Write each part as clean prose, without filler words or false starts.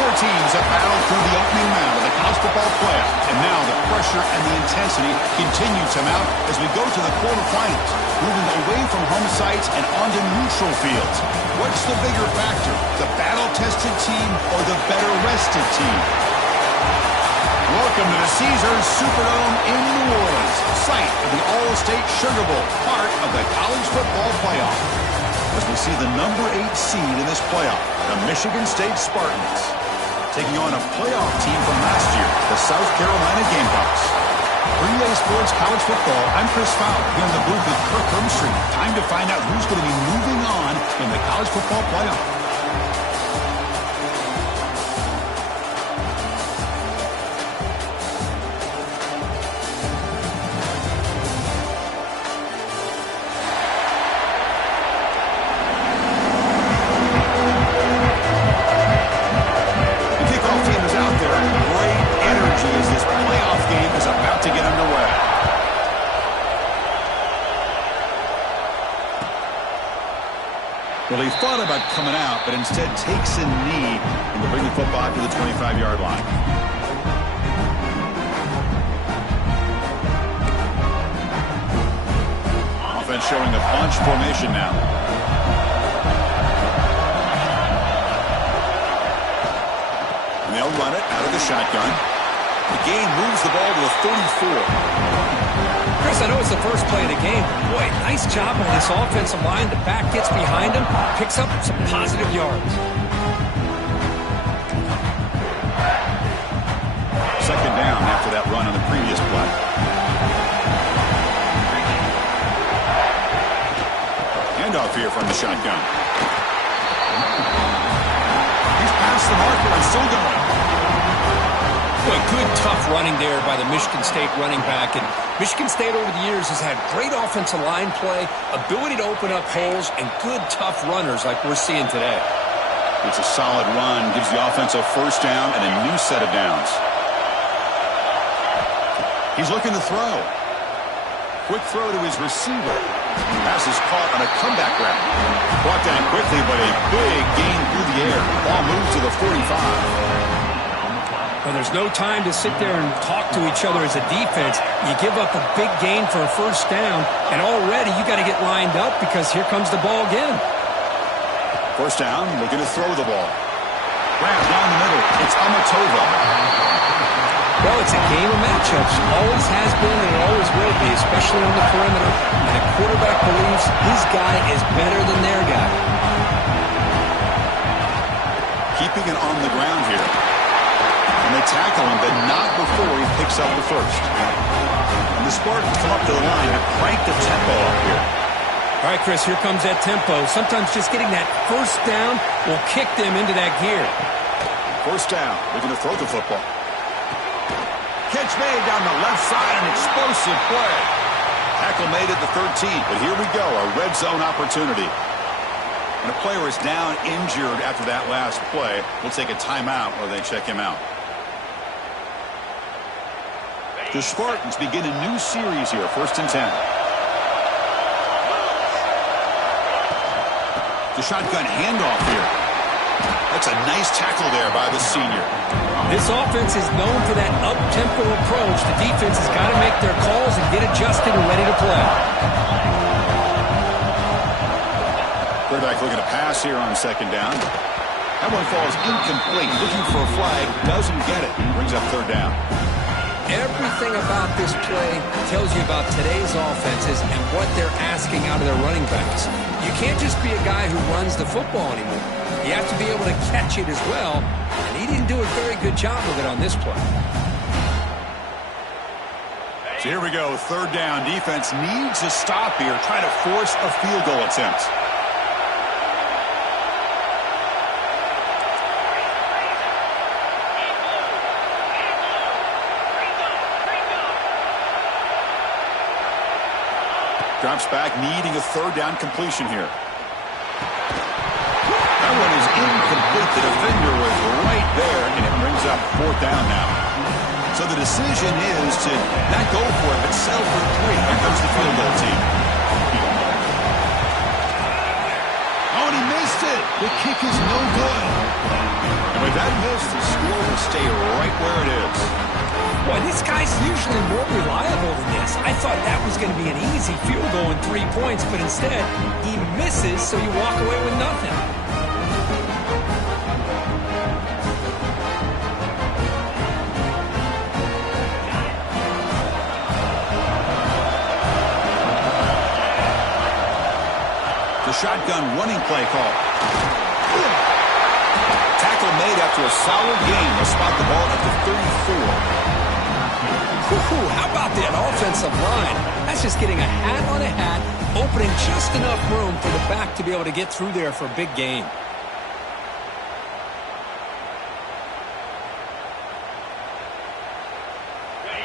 Four teams have battled through the opening round of the college football playoff, and now the pressure and the intensity continue to mount as we go to the quarterfinals, moving away from home sites and onto neutral fields. What's the bigger factor, the battle-tested team or the better-rested team? Welcome to the Caesars Superdome in New Orleans, site of the All-State Sugar Bowl, part of the college football playoff. As we see the number 8 seed in this playoff, the Michigan State Spartans, taking on a playoff team from last year, the South Carolina Gamecocks. For EA Sports College Football, I'm Chris Fowler, here in the booth with Kirk Hermstreet. Time to find out who's going to be moving on in the college football playoff. Well, he thought about coming out, but instead takes a knee and will bring the football to the 25-yard line. Offense showing a bunch formation now. And they'll run it out of the shotgun. The gain moves the ball to the 34. Chris, I know it's the first play of the game, but boy, nice job on this offensive line. The back gets behind him, picks up some positive yards. Second down after that run on the previous play. Handoff here from the shotgun. He's past the marker and still going. Boy, good, tough running there by the Michigan State running back. And Michigan State over the years has had great offensive line play, ability to open up holes, and good, tough runners like we're seeing today. It's a solid run, gives the offense a first down and a new set of downs. He's looking to throw. Quick throw to his receiver. Pass is caught on a comeback route. Brought down quickly, but a big gain through the air. Ball moves to the 45. Well, there's no time to sit there and talk to each other as a defense. You give up a big gain for a first down, and already you got to get lined up because here comes the ball again. First down, looking to throw the ball. Grab down the middle. It's Amatova. Well, it's a game of matchups. Always has been and it always will be, especially on the perimeter. And the quarterback believes his guy is better than their guy. Keeping it on the ground here. And they tackle him, but not before he picks up the first. And the Spartans come up to the line and crank the tempo up here. All right, Chris, here comes that tempo. Sometimes just getting that first down will kick them into that gear. First down, looking to throw the football. Catch made down the left side, an explosive play. Tackle made at the 13, but here we go, a red zone opportunity. And a player is down injured after that last play. We'll take a timeout while they check him out. The Spartans begin a new series here, 1st and 10. The shotgun handoff here. That's a nice tackle there by the senior. This offense is known for that up-tempo approach. The defense has got to make their calls and get adjusted and ready to play. Quarterback looking to pass here on 2nd down. That one falls incomplete. Looking for a flag. Doesn't get it. Brings up 3rd down. Everything about this play tells you about today's offenses and what they're asking out of their running backs. You can't just be a guy who runs the football anymore. You have to be able to catch it as well, and he didn't do a very good job of it on this play. So here we go, 3rd down. Defense needs a stop here, trying to force a field goal attempt. Drops back, needing a 3rd down completion here. That one is incomplete. The defender was right there, and it brings up 4th down now. So the decision is to not go for it, but settle for 3. Here comes the field goal team. Oh, and he missed it. The kick is no good. And With that miss, the score will stay right where it is. Boy, this guy's usually more reliable than this. I thought that was going to be an easy field goal and 3 points, but instead, he misses, so you walk away with nothing. The shotgun running play call. Tackle made after a solid gain. They'll spot the ball at the 34. How about that offensive line? That's just getting a hat on a hat, opening just enough room for the back to be able to get through there for a big gain.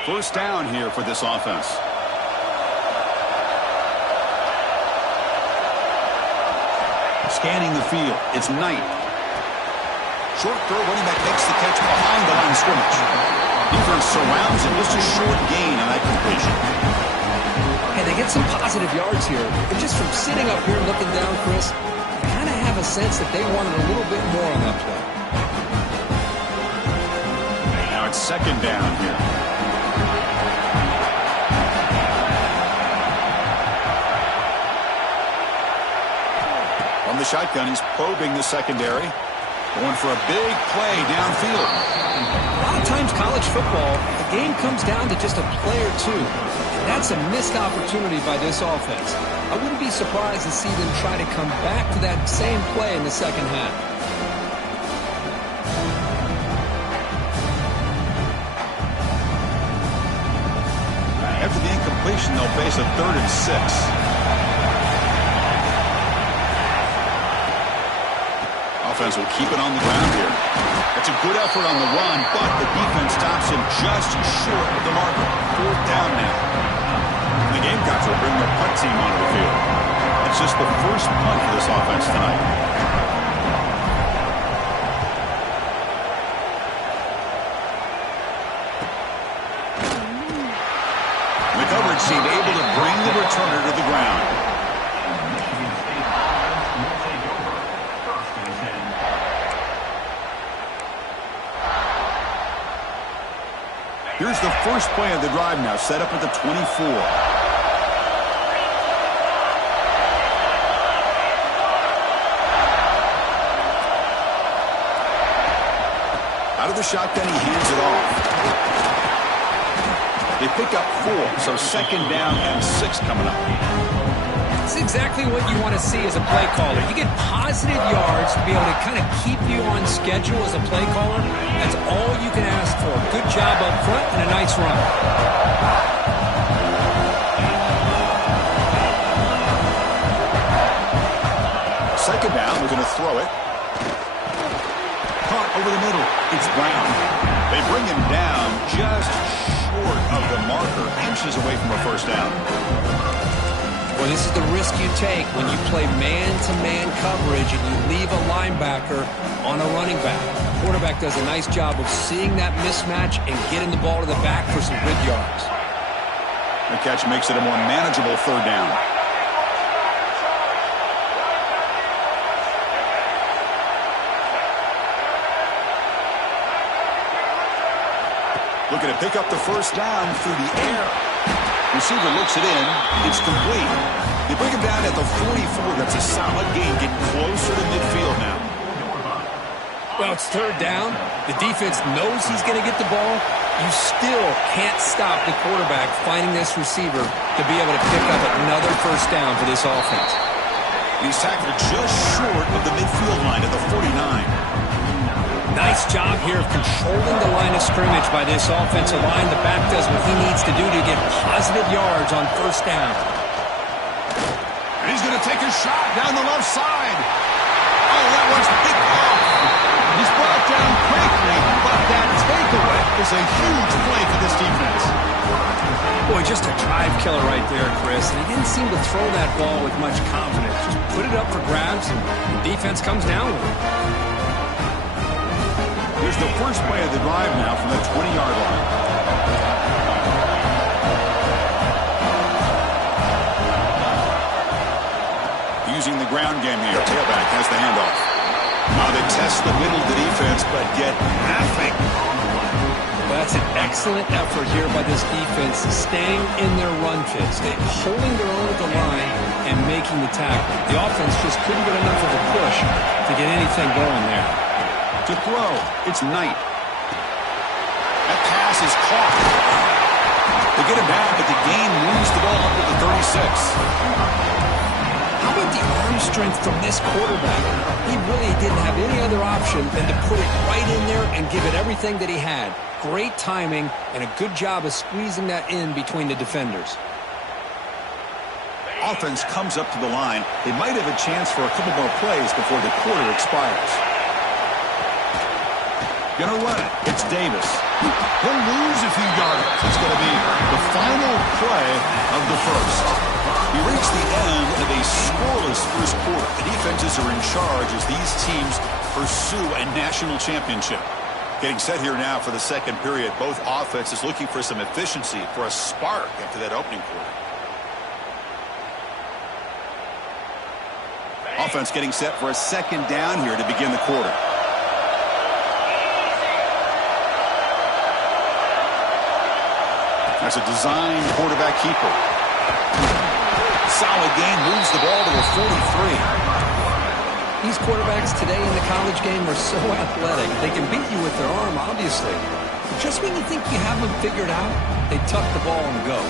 First down here for this offense. Scanning the field. It's Knight. Short throw, running back makes the catch behind the line of scrimmage. Defense surrounds him. Just a short gain on that completion. Hey, they get some positive yards here. But just from sitting up here and looking down, Chris, I kind of have a sense that they wanted a little bit more on that play. Now it's second down here. On the shotgun, he's probing the secondary. Going for a big play downfield. A lot of times college football, the game comes down to just a play or two. That's a missed opportunity by this offense. I wouldn't be surprised to see them try to come back to that same play in the second half. After the incompletion, they'll face a 3rd and 6. Offense will keep it on the ground here. It's a good effort on the run, but the defense stops him just short of the marker. 4th down now. The Gamecocks will bring their punt team onto the field. It's just the first punt for this offense tonight. The coverage seemed able to bring the returner to the ground. Here's the first play of the drive now, set up at the 24. Out of the shotgun, he hands it off. They pick up 4, so second down and 6 coming up. That's exactly what you want to see as a play caller. You get positive yards to be able to kind of keep you on schedule as a play caller. That's all you can ask for. Good job up front and a nice run. Second down, we're going to throw it. Caught over the middle. It's Brown. They bring him down just short of the marker. Inches away from a first down. Well, this is the risk you take when you play man-to-man coverage and you leave a linebacker on a running back. The quarterback does a nice job of seeing that mismatch and getting the ball to the back for some good yards. The catch makes it a more manageable 3rd down. Looking to pick up the first down through the air. Receiver looks it in. It's complete. They bring him down at the 44. That's a solid gain. Getting closer to midfield now. Well, it's 3rd down. The defense knows he's going to get the ball. You still can't stop the quarterback finding this receiver to be able to pick up another first down for this offense. He's tackled just short of the midfield line at the 49. Nice job here of controlling the line of scrimmage by this offensive line. The back does what he needs to do to get positive yards on first down. And he's going to take a shot down the left side. Oh, that was picked off. He's brought down quickly, but that takeaway is a huge play for this defense. Boy, just a drive killer right there, Chris. And he didn't seem to throw that ball with much confidence. Just put it up for grabs, and the defense comes down with it. Here's the first play of the drive now from the 20-yard line. Using the ground game here. Tailback has the handoff. Now they test the middle of the defense, but get nothing. Well, that's an excellent effort here by this defense, staying in their run fits, holding their own at the line and making the tackle. The offense just couldn't get enough of a push to get anything going there. To throw, it's Knight. That pass is caught. They get him back, but the gain moves the ball up to the 36. How about the arm strength from this quarterback? He really didn't have any other option than to put it right in there and give it everything that he had. Great timing and a good job of squeezing that in between the defenders. Offense comes up to the line. They might have a chance for a couple more plays before the quarter expires. Gonna run it. It's Davis. He'll lose a few yards. It's going to be the final play of the first. We reach the end of a scoreless first quarter. The defenses are in charge as these teams pursue a national championship. Getting set here now for the second period. Both offenses looking for some efficiency, for a spark after that opening quarter. Offense getting set for a second down here to begin the quarter. That's a design quarterback keeper. Solid gain, moves the ball to the 43. These quarterbacks today in the college game are so athletic. They can beat you with their arm, obviously. But just when you think you have them figured out, they tuck the ball and go.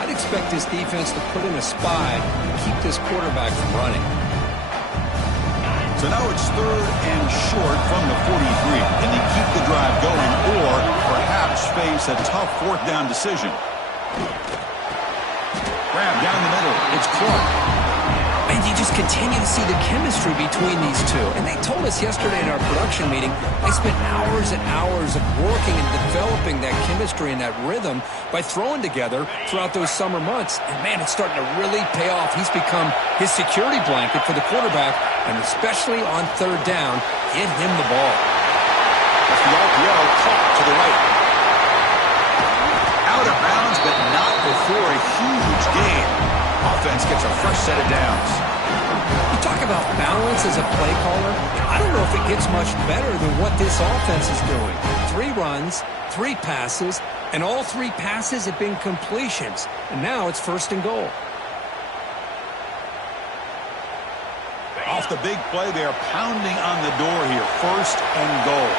I'd expect this defense to put in a spy and keep this quarterback from running. So now it's third and short from the 43. Can they keep the drive going or perhaps face a tough fourth down decision? Grab down the middle. It's Clark. And you just continue to see the chemistry between these two. And they told us yesterday in our production meeting, they spent hours and hours of working and developing that chemistry and that rhythm by throwing together throughout those summer months. And, man, it's starting to really pay off. He's become his security blanket for the quarterback, and especially on third down, get him the ball. That's the RPO caught to the right. Out of bounds, but not before a huge gain. Offense gets a fresh set of downs. You talk about balance as a play caller. I don't know if it gets much better than what this offense is doing. 3 runs, 3 passes, and all 3 passes have been completions. And now it's first and goal. Off the big play, they are pounding on the door here. First and goal.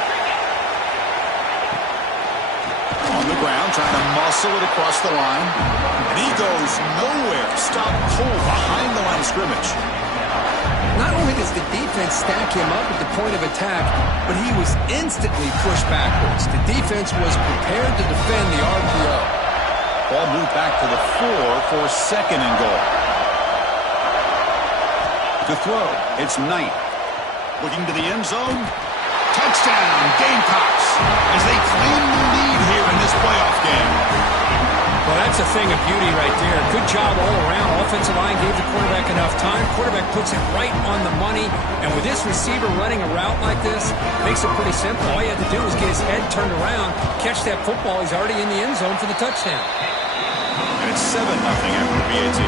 On the ground, trying to muscle it across the line. And he goes nowhere. Stop cold behind the line of scrimmage. Not only does the defense stack him up at the point of attack, but he was instantly pushed backwards. The defense was prepared to defend the RPO. Ball moved back to the 4 for second and goal. To throw, it's Knight. Looking to the end zone. Touchdown, Gamecocks, as they claim the lead here in this playoff game. Well, that's a thing of beauty right there. Good job all around. Offensive line gave the quarterback enough time. Quarterback puts it right on the money. And with this receiver running a route like this, it makes it pretty simple. All you have to do is get his head turned around, catch that football. He's already in the end zone for the touchdown. And it's 7-0 after the BAT.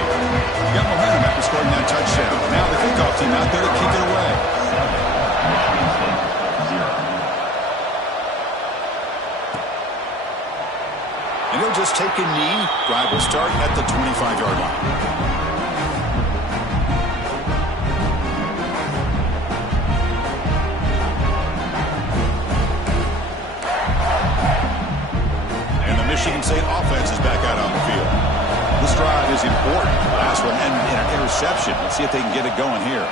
Got momentum after scoring that touchdown. Now the kickoff team out there to kick it away. And he'll just take a knee. Drive will start at the 25-yard line. And the Michigan State offense is back out on the field. This drive is important. Last one ended in an interception. Let's see if they can get it going here.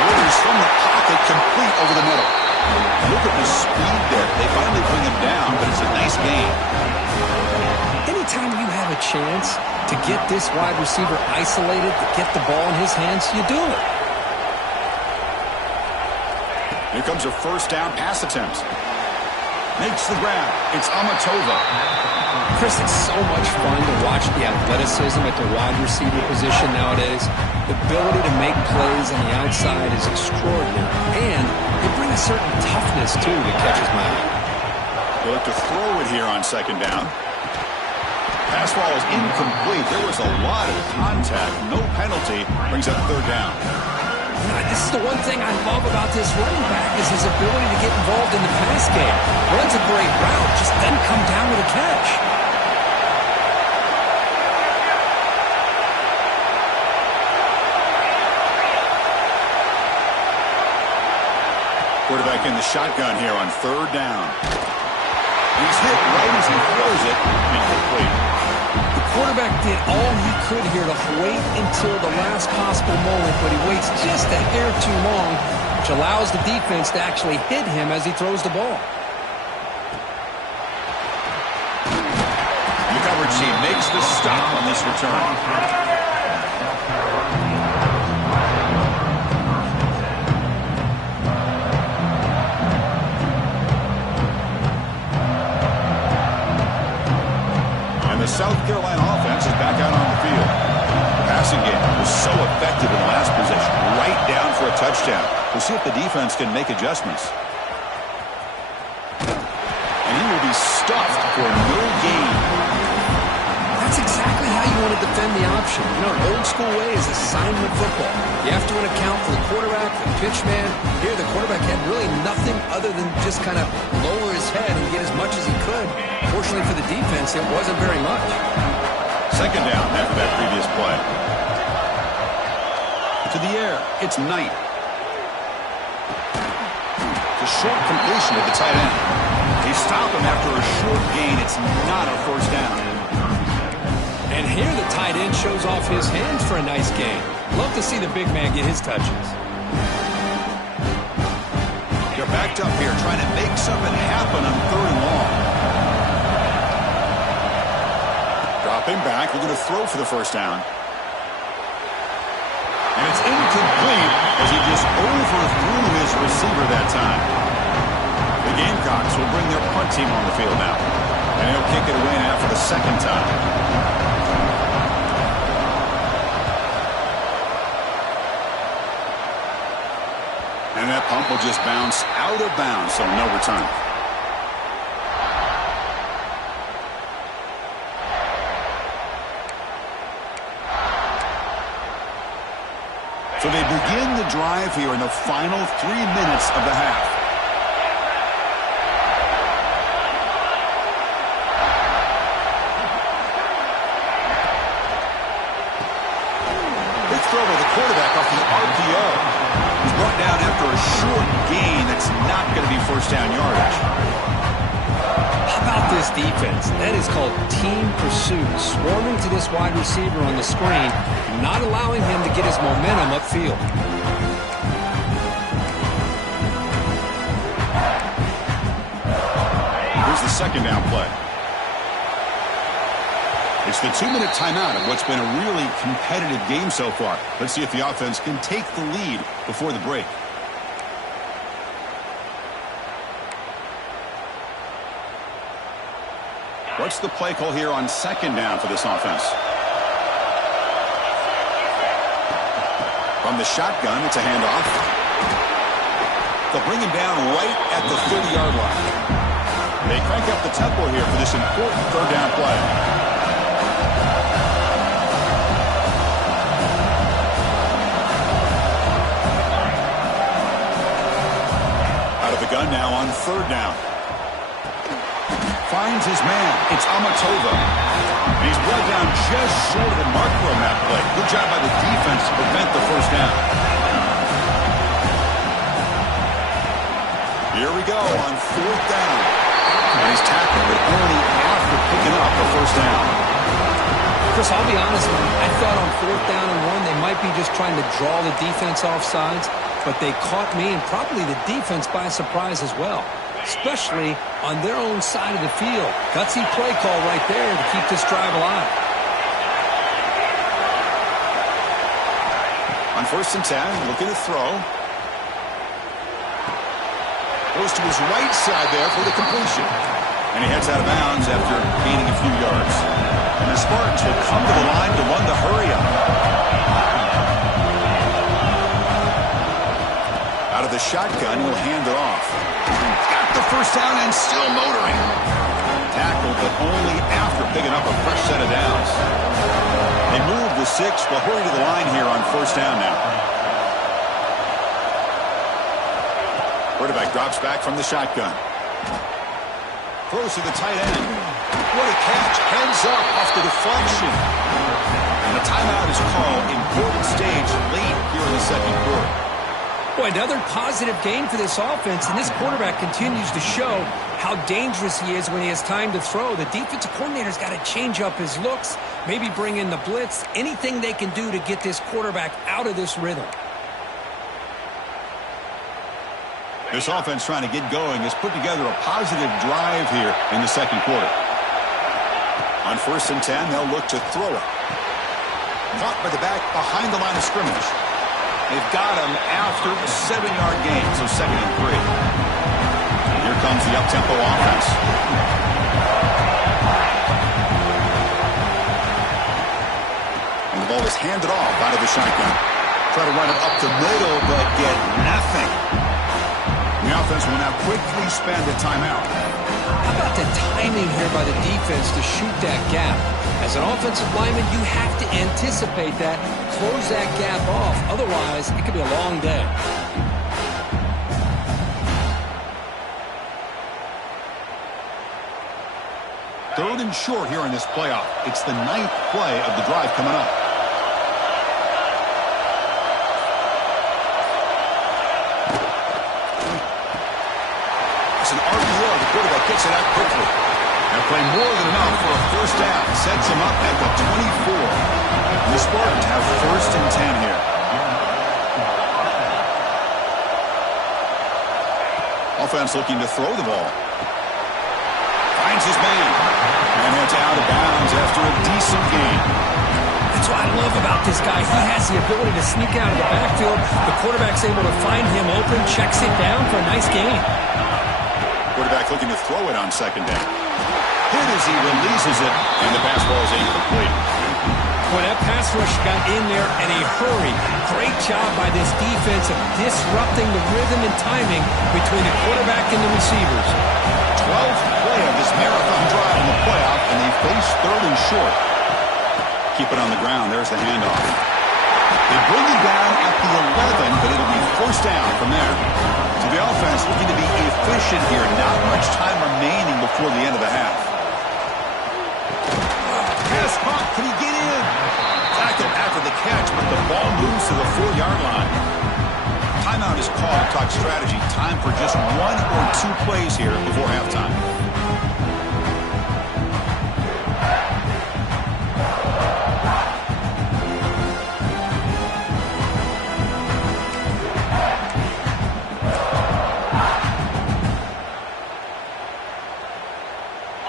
Orders from the pocket, complete over the middle. Look at the speed there. They finally bring him down, but it's a nice gain. Anytime you have a chance to get this wide receiver isolated, to get the ball in his hands, you do it. Here comes a first down pass attempt. Makes the grab. It's Amatova. Chris, it's so much fun to watch the athleticism at the wide receiver position nowadays. The ability to make plays on the outside is extraordinary. And they bring a certain toughness, too, that catches my eye. They'll have to throw it here on second down. Pass ball is incomplete. There was a lot of contact. No penalty. Brings up third down. This is the one thing I love about this running back is his ability to get involved in the pass game. Runs a great route, just doesn't come down with a catch. Quarterback in the shotgun here on third down. He's hit right as he throws it. Incomplete. The quarterback did all he could here to wait until the last possible moment, but he waits just a hair too long, which allows the defense to actually hit him as he throws the ball. The coverage team makes the stop on this return. The South Carolina offense is back out on the field. The passing game was so effective in the last possession, right down for a touchdown. We'll see if the defense can make adjustments. And he will be stuffed for no gain. That's exactly how you want to defend the option. You know, an old school way is assignment football. You have to account for the quarterback, the pitch man. Here, the quarterback had really nothing other than just kind of lower his head and get as much as he could. Fortunately for the defense, it wasn't very much. Second down after that previous play. To the air, it's Knight. The short completion to the tight end. They stop him after a short gain. It's not a first down. And here the tight end shows off his hands for a nice gain. Love to see the big man get his touches. They're backed up here trying to make something happen on third and long. Dropping back, they're going to throw for the first down. And it's incomplete as he just overthrew his receiver that time. The Gamecocks will bring their punt team on the field now. And he'll kick it away now for the second time. And that pump will just bounce out of bounds, so no return. So they begin the drive here in the final 3 minutes of the half. Big throw by the quarterback off the RPO. He's brought down after a short gain that's not going to be first down yardage. How about this defense? That is called team pursuit. Swarming to this wide receiver on the screen, not allowing him to get his momentum upfield. Here's the second down play. It's the 2-minute timeout of what's been a really competitive game so far. Let's see if the offense can take the lead before the break. What's the play call here on second down for this offense? From the shotgun, it's a handoff. They'll bring him down right at the 30-yard line. They crank up the tempo here for this important third down play. Gun now on third down. Finds his man. It's Amatova. And he's brought down just short of the marker on that play. Good job by the defense to prevent the first down. Here we go on fourth down. And he's tackled, but only after picking up the first down. Chris, I'll be honest, I thought on fourth down and 1, they might be just trying to draw the defense off sides. But they caught me and probably the defense by surprise as well, especially on their own side of the field. Gutsy play call right there to keep this drive alive. On first and 10, looking to throw. Goes to his right side there for the completion. And he heads out of bounds after gaining a few yards. And the Spartans will come to the line to run the hurry up. Out of the shotgun, he'll hand it off. Got the first down and still motoring. Tackled, but only after picking up a fresh set of downs. They move the 6, but hurry to the line here on first down now. quarterback drops back from the shotgun. Throws to the tight end. What a catch. Hands up off the deflection. And a timeout is called. Important stage late here in the second quarter. Boy, another positive gain for this offense, and this quarterback continues to show how dangerous he is when he has time to throw. The defensive coordinator's got to change up his looks, maybe bring in the blitz, anything they can do to get this quarterback out of this rhythm. This offense trying to get going has put together a positive drive here in the second quarter. On 1st and 10, they'll look to throw it. Caught by the back behind the line of scrimmage. They've got him after a 7-yard gain, so 2nd and 3. Here comes the up-tempo offense. And the ball is handed off out of the shotgun. Try to run it up the middle, but get nothing. The offense will now quickly spend a timeout. How about the timing here by the defense to shoot that gap? As an offensive lineman, you have to anticipate that, close that gap off. Otherwise, it could be a long day. Third and short here in this playoff. It's the 9th play of the drive coming up. It's an RPO. The quarterback gets it out quickly. Now play more than enough for a first down. Sets him up at the 24. The Spartans have 1st and 10 here. Offense looking to throw the ball. Finds his man. And it's out of bounds after a decent gain. That's what I love about this guy. He has the ability to sneak out of the backfield. The quarterback's able to find him open, checks it down for a nice gain. Quarterback looking to throw it on 2nd down. Hit as he releases it, and the pass ball is incomplete. Boy, that pass rush got in there in a hurry. Great job by this defense of disrupting the rhythm and timing between the quarterback and the receivers. 12th play of this marathon drive in the playoff, and they face 3rd and short. Keep it on the ground. There's the handoff. They bring him down at the 11, but it'll be 1st down from there. So the offense looking to be efficient here. Not much time remaining before the end of the half. Pass caught. Can he get in? Tackled after the catch, but the ball moves to the 4-yard line. Timeout is called to talk strategy. Time for just 1 or 2 plays here before halftime.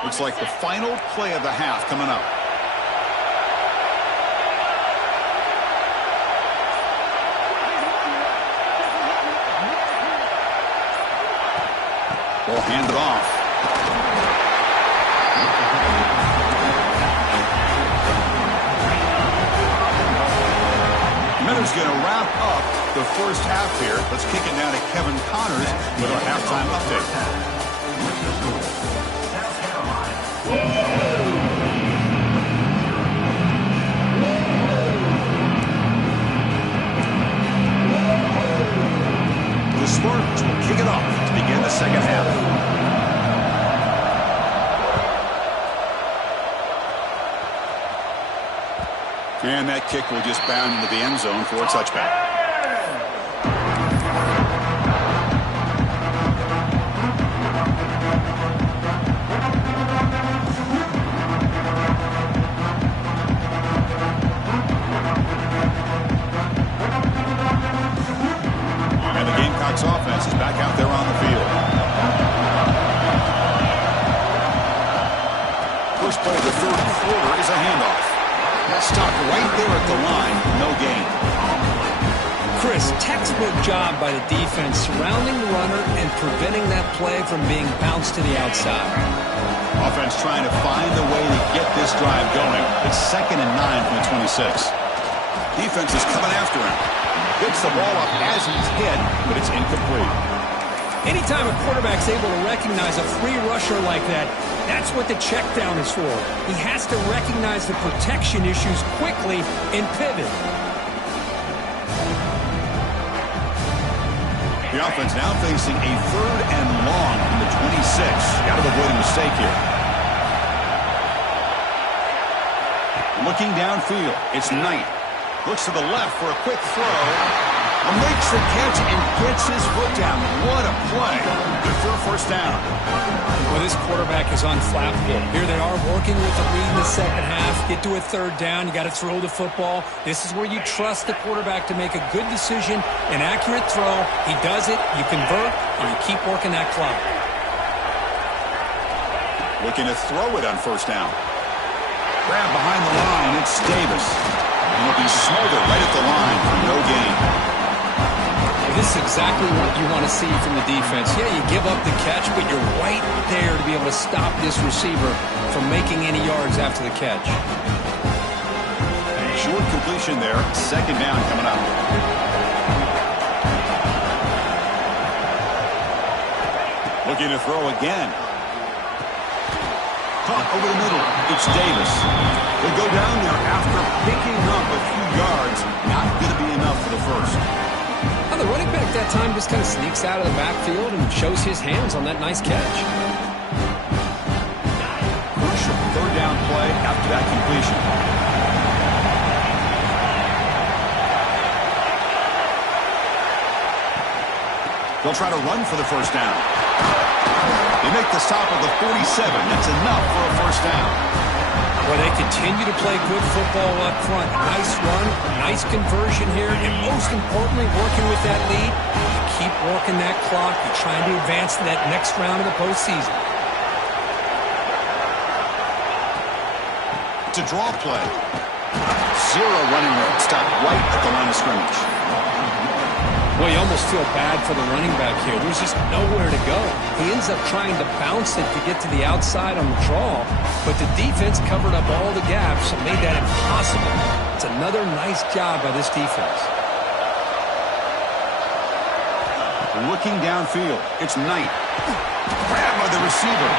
Looks like the final play of the half coming up. Ball handed off. Miller's going to wrap up the first half here. Let's kick it down to Kevin Connors with our halftime update. The Spartans will kick it off to begin the second half. And that kick will just bound into the end zone for a touchback. Offense is back out there on the field. First play of the 3rd quarter is a handoff. Stopped right there at the line. No gain. Chris, textbook job by the defense surrounding the runner and preventing that play from being bounced to the outside. Offense trying to find a way to get this drive going. It's 2nd and 9 from the 26. Defense is coming after him. Picks the ball up as he's hit, but it's incomplete. Anytime a quarterback's able to recognize a free rusher like that, that's what the check down is for. He has to recognize the protection issues quickly and pivot. The offense now facing a 3rd and long from the 26. Got to avoid a mistake here. Looking downfield, it's Knight. Looks to the left for a quick throw. Makes the catch and gets his foot down. What a play. Good for a first down. Well, this quarterback is unflappable. Here they are working with the lead in the second half. Get to a 3rd down. You got to throw the football. This is where you trust the quarterback to make a good decision, an accurate throw. He does it, you convert, and you keep working that clock. Looking to throw it on first down. Grab behind the line. It's Davis. And he'll be smothered right at the line for no gain. This is exactly what you want to see from the defense. Yeah, you give up the catch, but you're right there to be able to stop this receiver from making any yards after the catch. Short completion there. 2nd down coming up. Looking to throw again. Caught over the middle. It's Davis. He'll go down there after picking up a few yards. Not going to be enough for the first. The running back that time just kind of sneaks out of the backfield and shows his hands on that nice catch. Crucial 3rd down play after that completion. They'll try to run for the first down. They make the stop at the 47. That's enough for a first down. Well, they continue to play good football up front. Nice run, nice conversion here, and most importantly, working with that lead, you keep working that clock. You're trying to advance to that next round of the postseason. To draw play. 0 running room. Stop right at the line of scrimmage. Well, you almost feel bad for the running back here. There's just nowhere to go. He ends up trying to bounce it to get to the outside on the draw, but the defense covered up all the gaps and made that impossible. It's another nice job by this defense. Looking downfield, it's Knight. Grabbed by the receiver.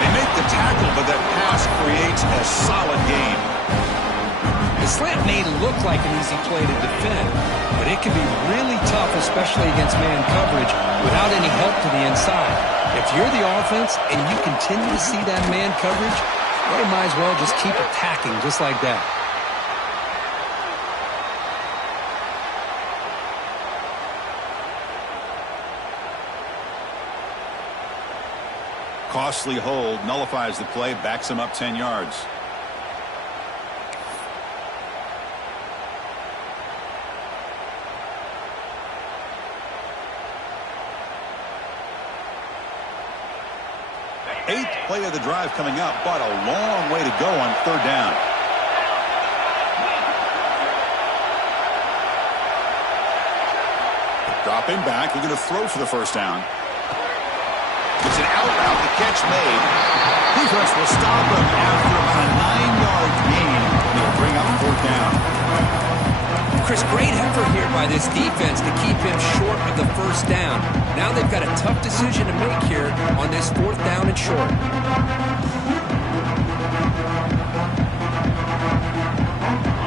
They make the tackle, but that pass creates a solid gain. The slant may look like an easy play to defend, but it can be really tough, especially against man coverage, without any help to the inside. If you're the offense and you continue to see that man coverage, well, you might as well just keep attacking just like that. Costly hold, nullifies the play, backs him up 10 yards. Eighth play of the drive coming up, but a long way to go on 3rd down. Dropping back, we're going to throw for the first down. It's an out route, the catch made. Defense will stop him after about a 9-yard gain. They'll bring up 4th down. Chris, great effort here by this defense to keep him short of the first down. Now they've got a tough decision to make here on this 4th down and short.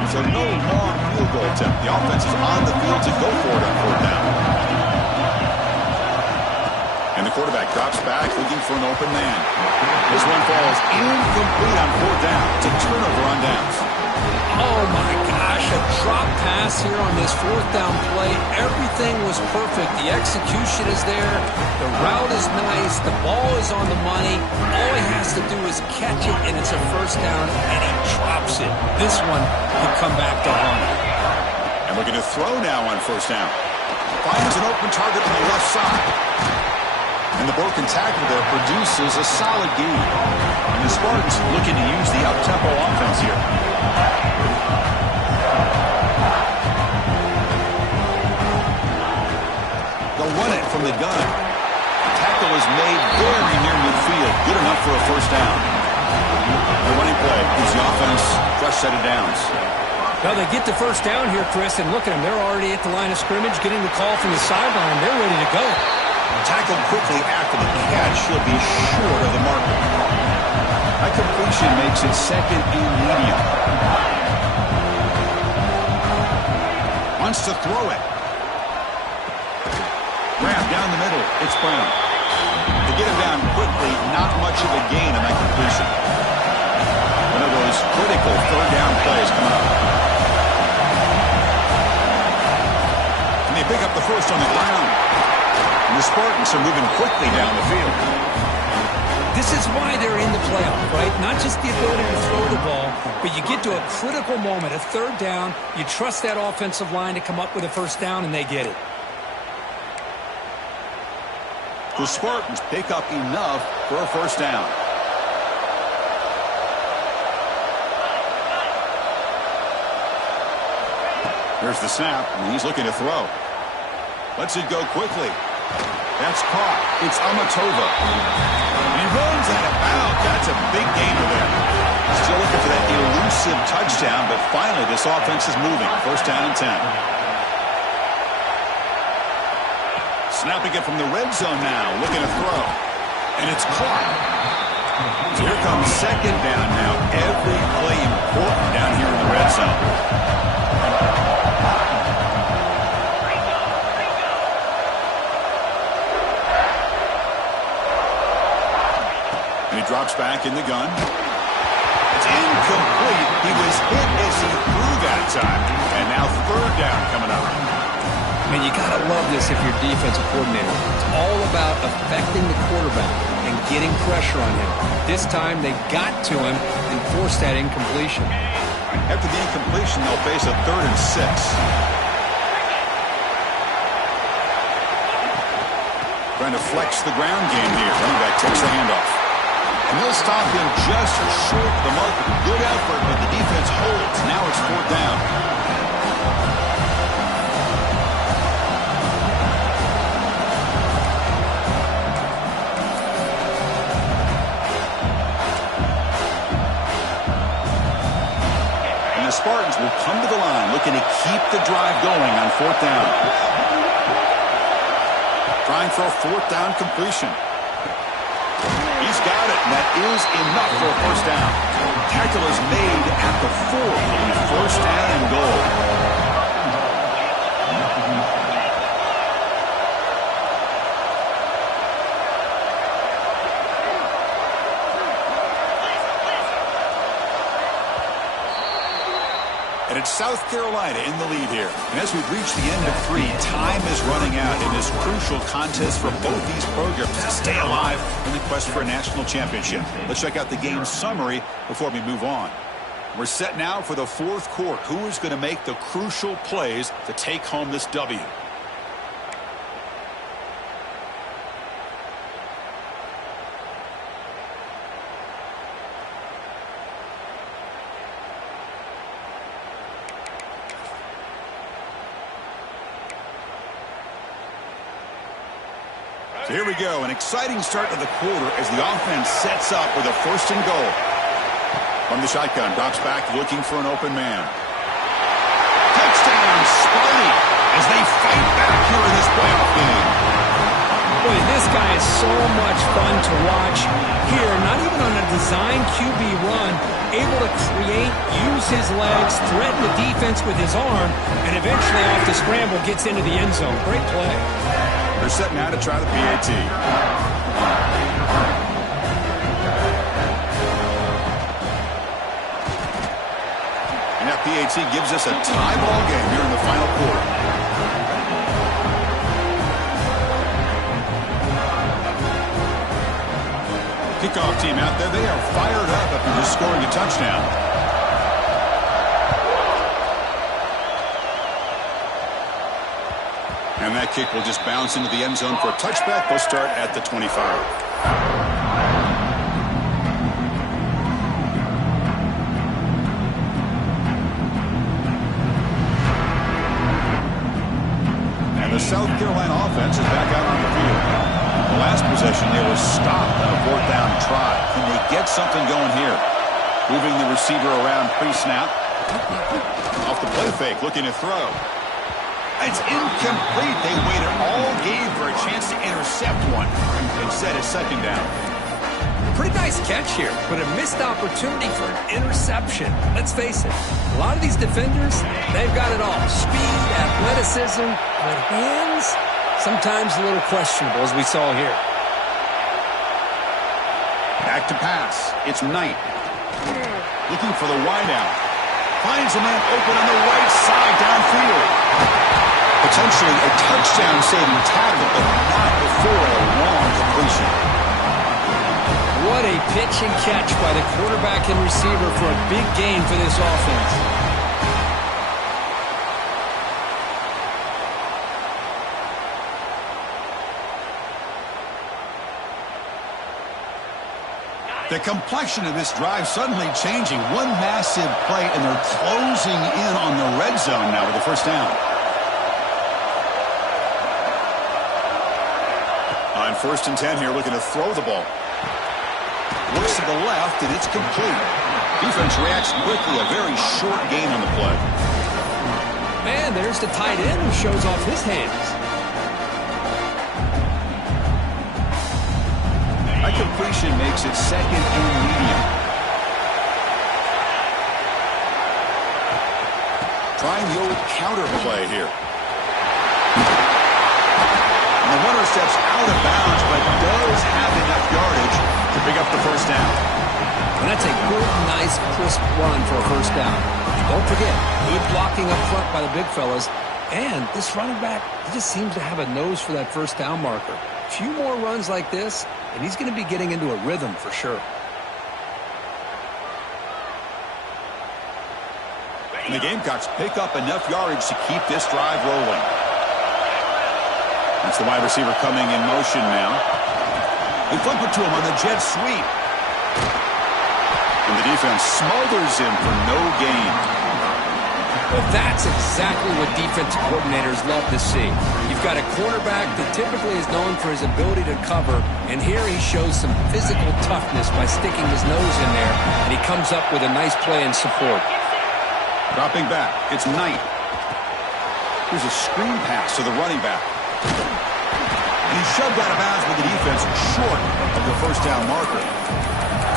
So no long field goal attempt. The offense is on the field to go for it on 4th down. And the quarterback drops back looking for an open man. This one falls incomplete on 4th down. It's a turnover on downs. Oh my gosh, a drop pass here on this 4th down play. Everything was perfect. The execution is there. The route is nice. The ball is on the money. All he has to do is catch it, and it's a first down, and he drops it. This one could come back to haunt him. And looking to throw now on 1st down. Finds an open target on the left side. And the broken tackle there produces a solid gain. And the Spartans looking to use the up-tempo offense here. They'll run it from the gun. The tackle is made very near midfield. Good enough for a first down. The running play gives the offense fresh set of downs. Well, they get the first down here, Chris, and look at them. They're already at the line of scrimmage, getting the call from the sideline. They're ready to go. Tackled quickly after the catch. She'll be short of the marker. That completion makes it 2nd and medium. Wants to throw it. Grabbed the middle. It's Brown. To get him down quickly, not much of a gain on that completion. One of those critical third down plays coming up. And they pick up the first on the ground. And the Spartans are moving quickly down the field. This is why they're in the playoff, right? Not just the ability to throw the ball, but you get to a critical moment, a third down. You trust that offensive line to come up with a first down, and they get it. The Spartans pick up enough for a first down. Here's the snap, and he's looking to throw. Lets it go quickly. That's caught. It's Amatova. And he runs out of bounds. That's a big gainer there. Still looking for that elusive touchdown, but finally this offense is moving. First down and 10. Snapping it from the red zone now, looking to throw. And it's caught. So here comes second down now. Every play important down here in the red zone. And he drops back in the gun. It's incomplete. He was hit as he threw that time. And now third down coming up. I mean, you got to love this if you're defensive coordinator. It's all about affecting the quarterback and getting pressure on him. This time they got to him and forced that incompletion. After the incompletion, they'll face a 3rd and 6. Trying to flex the ground game here. Running back takes the handoff. And they'll stop him just short of the mark. Good effort, but the defense holds. Now it's 4th down. And the Spartans will come to the line looking to keep the drive going on 4th down. Trying for a 4th down completion. He's got it, and that is enough for a first down. Tackle is made at the 4, and first down and goal. And it's South Carolina in the lead here. And as we've reached the end of 3, time is running out in this crucial contest for both these programs to stay alive in the quest for a national championship. Let's check out the game summary before we move on. We're set now for the 4th quarter. Who is going to make the crucial plays to take home this W? So here we go, an exciting start to the quarter as the offense sets up with a 1st and goal. From the shotgun, drops back looking for an open man. Touchdown, Sparty, as they fight back here in this playoff game. Boy, this guy is so much fun to watch here. Not even on a design QB run, able to create, use his legs, threaten the defense with his arm, and eventually off the scramble gets into the end zone. Great play. They're set now to try the PAT. And that PAT gives us a tie ball game here in the final quarter. Kickoff team out there. They are fired up after just scoring a touchdown. And that kick will just bounce into the end zone for a touchback. They'll start at the 25. And the South Carolina offense is back out on the field. The last possession there was stopped on a 4th down try. Can they get something going here? Moving the receiver around pre-snap. Off the play fake, looking to throw. It's incomplete. They waited all game for a chance to intercept one. Instead, it's 2nd down. Pretty nice catch here, but a missed opportunity for an interception. Let's face it, a lot of these defenders, they've got it all. Speed, athleticism, but hands, Sometimes a little questionable, as we saw here. Back to pass. It's Knight. Looking for the wideout. Finds a man open on the right side downfield. Potentially a touchdown-saving tackle, but not before a long completion. What a pitch and catch by the quarterback and receiver for a big gain for this offense. The complexion of this drive suddenly changing. One massive play, and they're closing in on the red zone now with the first down. On 1st and 10 here, looking to throw the ball. Looks to the left, and it's complete. Defense reacts quickly. A very short gain on the play. And there's the tight end who shows off his hands. That completion makes it 2nd and medium. Trying the old counter play here. And the runner steps out of bounds, but does have enough yardage to pick up the first down. And that's a good, nice, crisp run for a first down. Don't forget, good blocking up front by the big fellas. And this running back, he just seems to have a nose for that first down marker. A few more runs like this, and he's going to be getting into a rhythm for sure. And the Gamecocks pick up enough yardage to keep this drive rolling. That's the wide receiver coming in motion now. They flip it to him on the jet sweep. And the defense smothers him for no gain. Well, that's exactly what defensive coordinators love to see. You've got a quarterback that typically is known for his ability to cover, and here he shows some physical toughness by sticking his nose in there, and he comes up with a nice play and support. Dropping back, it's Knight. Here's a screen pass to the running back. And he's shoved out of bounds with the defense short of the first down marker.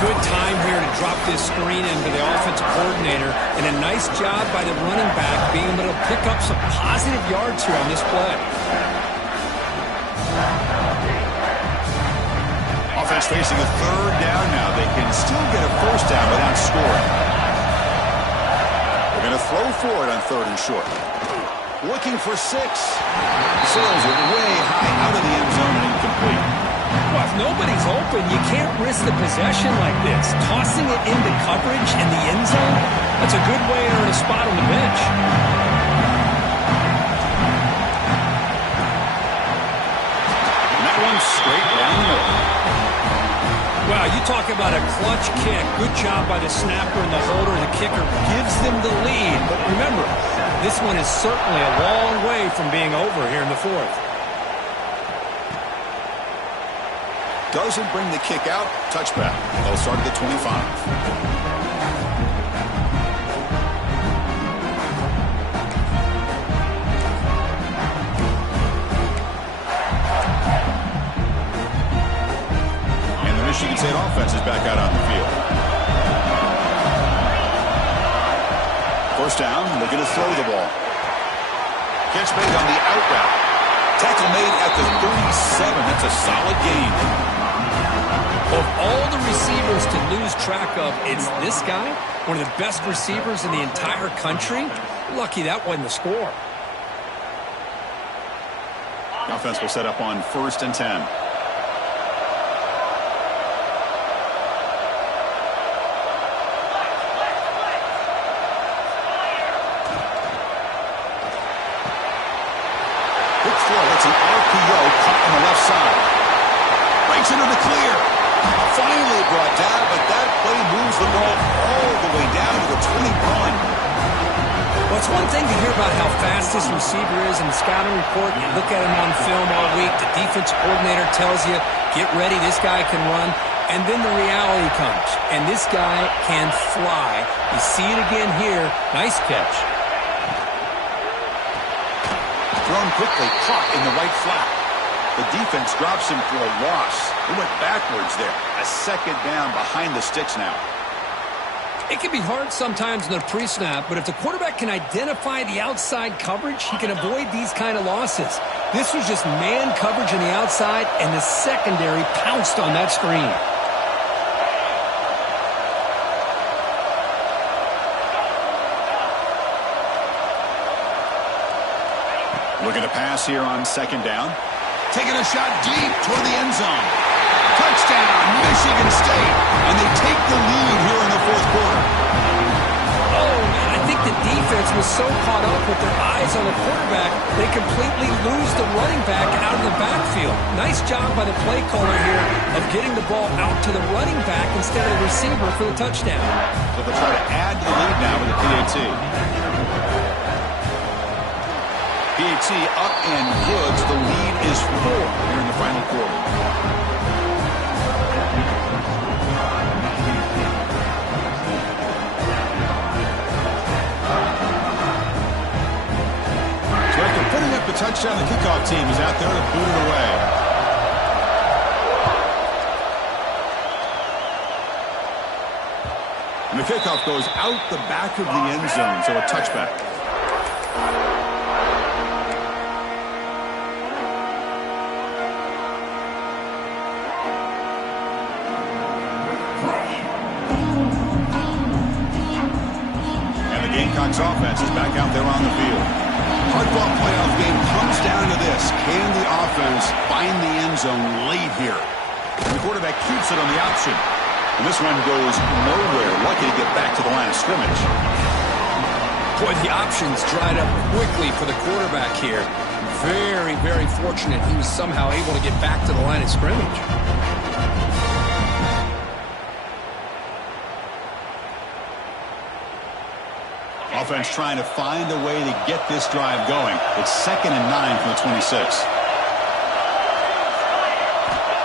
Good time here to drop this screen into the offensive coordinator, and a nice job by the running back being able to pick up some positive yards here on this play. Offense facing a 3rd down now. They can still get a first down without scoring. They're going to throw for it on 3rd and short. Looking for 6. Sails it way high out of the end zone and incomplete. Well, if nobody's open, you can't risk the possession like this. Tossing it into coverage in the end zone, that's a good way to earn a spot on the bench. And that one's straight down the middle. Well, you talk about a clutch kick. Good job by the snapper and the holder. The kicker gives them the lead. But remember, this one is certainly a long way from being over here in the 4th. Doesn't bring the kick out. Touchback. They'll start at the 25. And the Michigan State offense is back out on the field. First down, looking to throw the ball. Catch made on the out route. Tackle made at the 37. That's a solid gain. Of all the receivers to lose track of, it's this guy, one of the best receivers in the entire country. Lucky that wasn't the score. The offense will set up on 1st and 10. Quick throw. It's an RPO caught on the left side. Breaks into the clear. Finally brought down, but that play moves the ball all the way down to the 21. Well, it's one thing to hear about how fast this receiver is in the scouting report. You look at him on film all week. The defensive coordinator tells you, get ready, this guy can run. And then the reality comes, and this guy can fly. You see it again here. Nice catch. Thrown quickly, caught in the right flat. The defense drops him for a loss. He went backwards there. A 2nd down behind the sticks now. It can be hard sometimes in the pre-snap, but if the quarterback can identify the outside coverage, he can avoid these kind of losses. This was just man coverage on the outside, and the secondary pounced on that screen. Looking to pass here on second down. Taking a shot deep toward the end zone. Touchdown, Michigan State. And they take the lead here in the fourth quarter. Oh, man, I think the defense was so caught up with their eyes on the quarterback, they completely lose the running back out of the backfield. Nice job by the play caller here of getting the ball out to the running back instead of the receiver for the touchdown. So they'll try to add to the lead now with the PAT. PAT up and good. So the lead is 4 here in the final quarter. So after putting up the touchdown, the kickoff team is out there to boot it away. And the kickoff goes out the back of the end zone, so a touchback. Gamecocks offense is back out there on the field. Hard-fought playoff game comes down to this. Can the offense find the end zone late here? And the quarterback keeps it on the option. And this one goes nowhere. Lucky to get back to the line of scrimmage. Boy, the options dried up quickly for the quarterback here. Very, very fortunate he was somehow able to get back to the line of scrimmage. Offense trying to find a way to get this drive going. It's 2nd and 9 from the 26.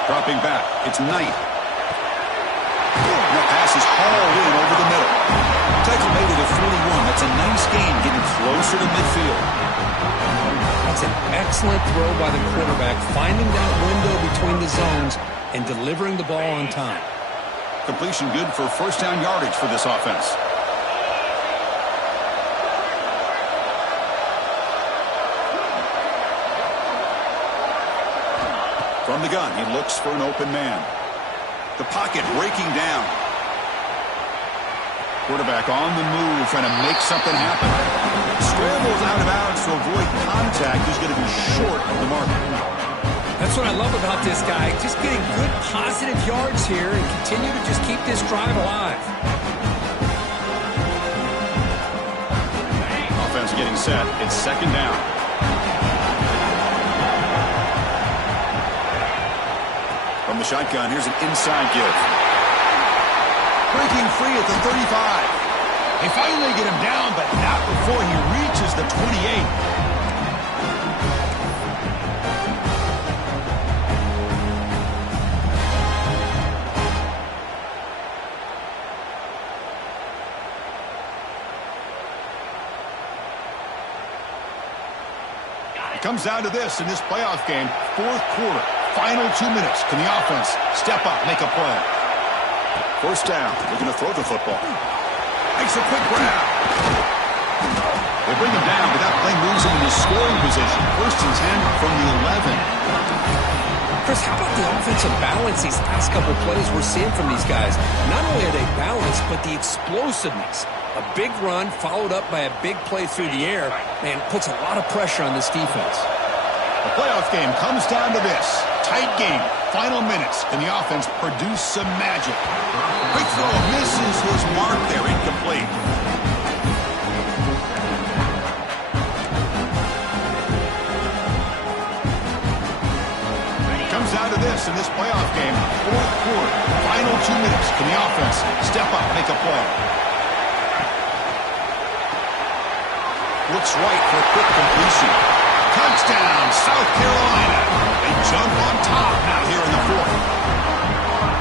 Dropping back. It's Knight. And that pass is hauled in over the middle. Tackle made it at 41. That's a nice gain, getting closer to midfield. That's an excellent throw by the quarterback, finding that window between the zones and delivering the ball on time. Completion good for first down yardage for this offense. From the gun, he looks for an open man. The pocket breaking down. Quarterback on the move, trying to make something happen. Scrambles out of bounds to avoid contact. He's going to be short of the mark. That's what I love about this guy. Just getting good positive yards here and continue to just keep this drive alive. Offense getting set. It's 2nd down. From the shotgun, here's an inside give. Breaking free at the 35. They finally get him down, but not before he reaches the 28. It comes down to this in this playoff game, fourth quarter. Final 2 minutes. Can the offense step up, make a play? First down. Looking to throw the football. Makes a quick grab. They bring him down, but that play moves him into scoring position. 1st and 10 from the 11. Chris, how about the offensive balance these past couple plays we're seeing from these guys? Not only are they balanced, but the explosiveness. A big run followed up by a big play through the air, and puts a lot of pressure on this defense. The playoff game comes down to this. Tight game. Final minutes. Can the offense produce some magic? Quick throw misses his mark there. Incomplete. Comes down to this in this playoff game. Fourth quarter. Final 2 minutes. Can the offense step up, make a play? Looks right for a quick completion. Touchdown, South Carolina. They jump on top now here in the fourth.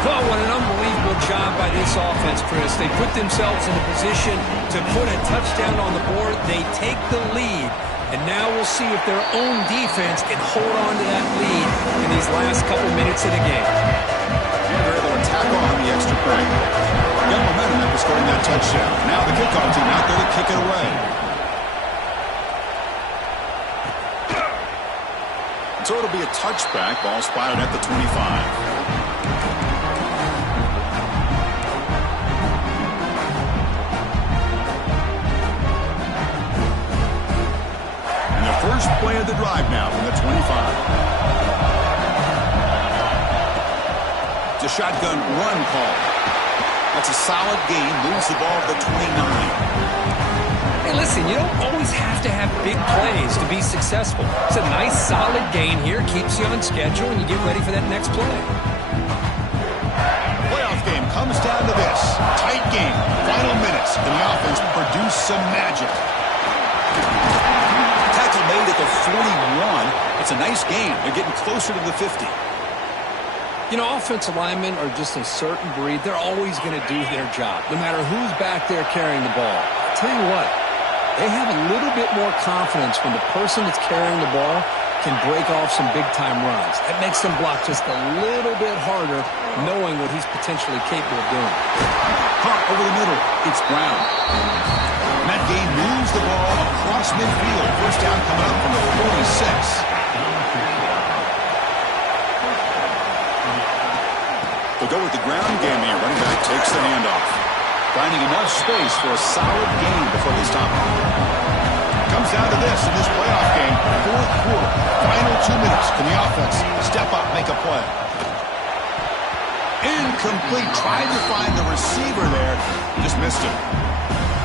Oh, what an unbelievable job by this offense, Chris. They put themselves in a position to put a touchdown on the board. They take the lead, and now we'll see if their own defense can hold on to that lead in these last couple minutes of the game. And they're able to tackle on the extra point. got momentum after scoring that touchdown. Now the kickoff team out there to kick it away. So it'll be a touchback. Ball spotted at the 25. First play of the drive now from the 25. It's a shotgun run call. That's a solid gain. Moves the ball to the 29. Hey, listen, you don't always have to have big plays to be successful. It's a nice, solid gain here. Keeps you on schedule, and you get ready for that next play. The playoff game comes down to this. Tight game. Final minutes. Can the offense produce some magic? Made at the 41. It's a nice game. They're getting closer to the 50. You know, offensive linemen are just a certain breed. They're always going to do their job, no matter who's back there carrying the ball. I'll tell you what, they have a little bit more confidence when the person that's carrying the ball can break off some big-time runs. That makes them block just a little bit harder, knowing what he's potentially capable of doing. Caught over the middle. It's Brown. That game moves the ball across midfield. First down coming up from the 46. They'll go with the ground game here. Running back takes the handoff. Finding enough space for a solid gain before they stop him. Comes down to this in this playoff game. Fourth quarter. Final 2 minutes. Can the offense step up, make a play? Incomplete. Tried to find the receiver there. Just missed him.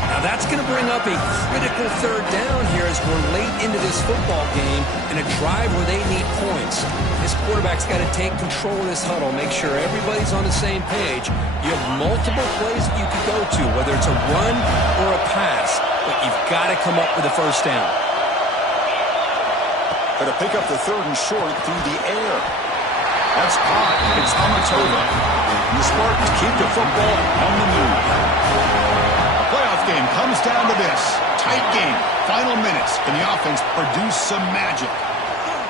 Now that's going to bring up a critical third down here as we're late into this football game in a drive where they need points. This quarterback's got to take control of this huddle, make sure everybody's on the same page. You have multiple plays that you could go to, whether it's a run or a pass, but you've got to come up with a first down. Got to pick up the third and short through the air. That's caught. It's Amatova. And the Spartans keep the football on the move. Playoff game comes down to this. Tight game. Final minutes. Can the offense produce some magic?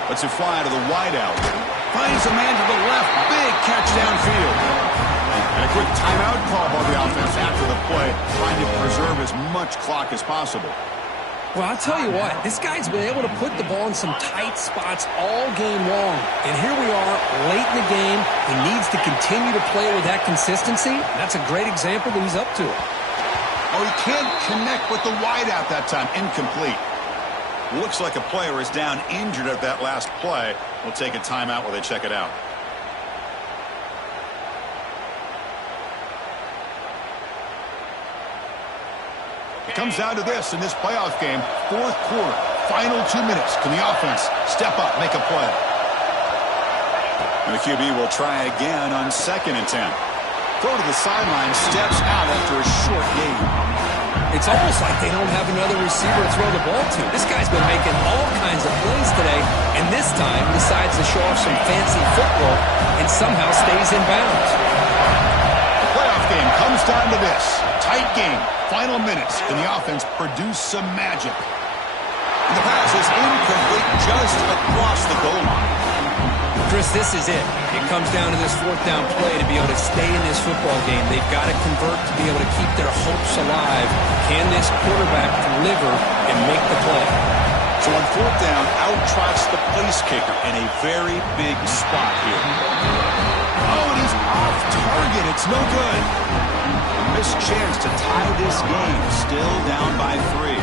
Lets it fly to the wideout. Finds a man to the left. Big catch downfield. And a quick timeout call by the offense after the play, trying to preserve as much clock as possible. Well, I'll tell you what, this guy's been able to put the ball in some tight spots all game long. And here we are, late in the game. He needs to continue to play with that consistency. That's a great example that he's up to it. Oh, he can't connect with the wideout that time. Incomplete. Looks like a player is down injured at that last play. We'll take a timeout while they check it out. It comes down to this in this playoff game. Fourth quarter. Final 2 minutes. Can the offense step up, make a play? And the QB will try again on 2nd and 10. Throw to the sideline, steps out after a short gain. It's almost like they don't have another receiver to throw the ball to. This guy's been making all kinds of plays today, and this time decides to show off some fancy footwork and somehow stays in bounds. The playoff game comes down to this. Tight game. Final minutes. Can the offense produce some magic? And the pass is incomplete just across the goal line. Chris, this is it. It comes down to this fourth down play to be able to stay in this football game. They've got to convert to be able to keep their hopes alive. Can this quarterback deliver and make the play? So on fourth down, out trots the place kicker in a very big spot here. Oh, and he's off target. It's no good. A missed chance to tie this game. Still down by 3.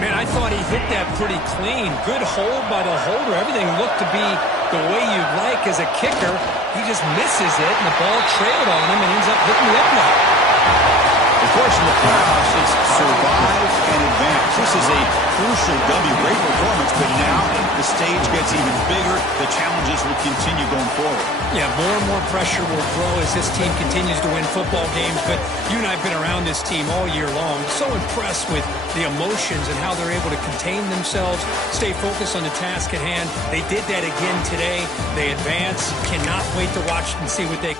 Man, I thought he hit that pretty clean. Good hold by the holder. Everything looked to be the way you'd like as a kicker. He just misses it, and the ball trailed on him and ends up hitting the upright. The question in the playoffs is survive and advance. This is a crucial W. Great performance, but now the stage gets even bigger. The challenges will continue going forward. Yeah, more and more pressure will grow as this team continues to win football games, but you and I have been around this team all year long. So impressed with the emotions and how they're able to contain themselves, stay focused on the task at hand. They did that again today. They advance. Cannot wait to watch and see what they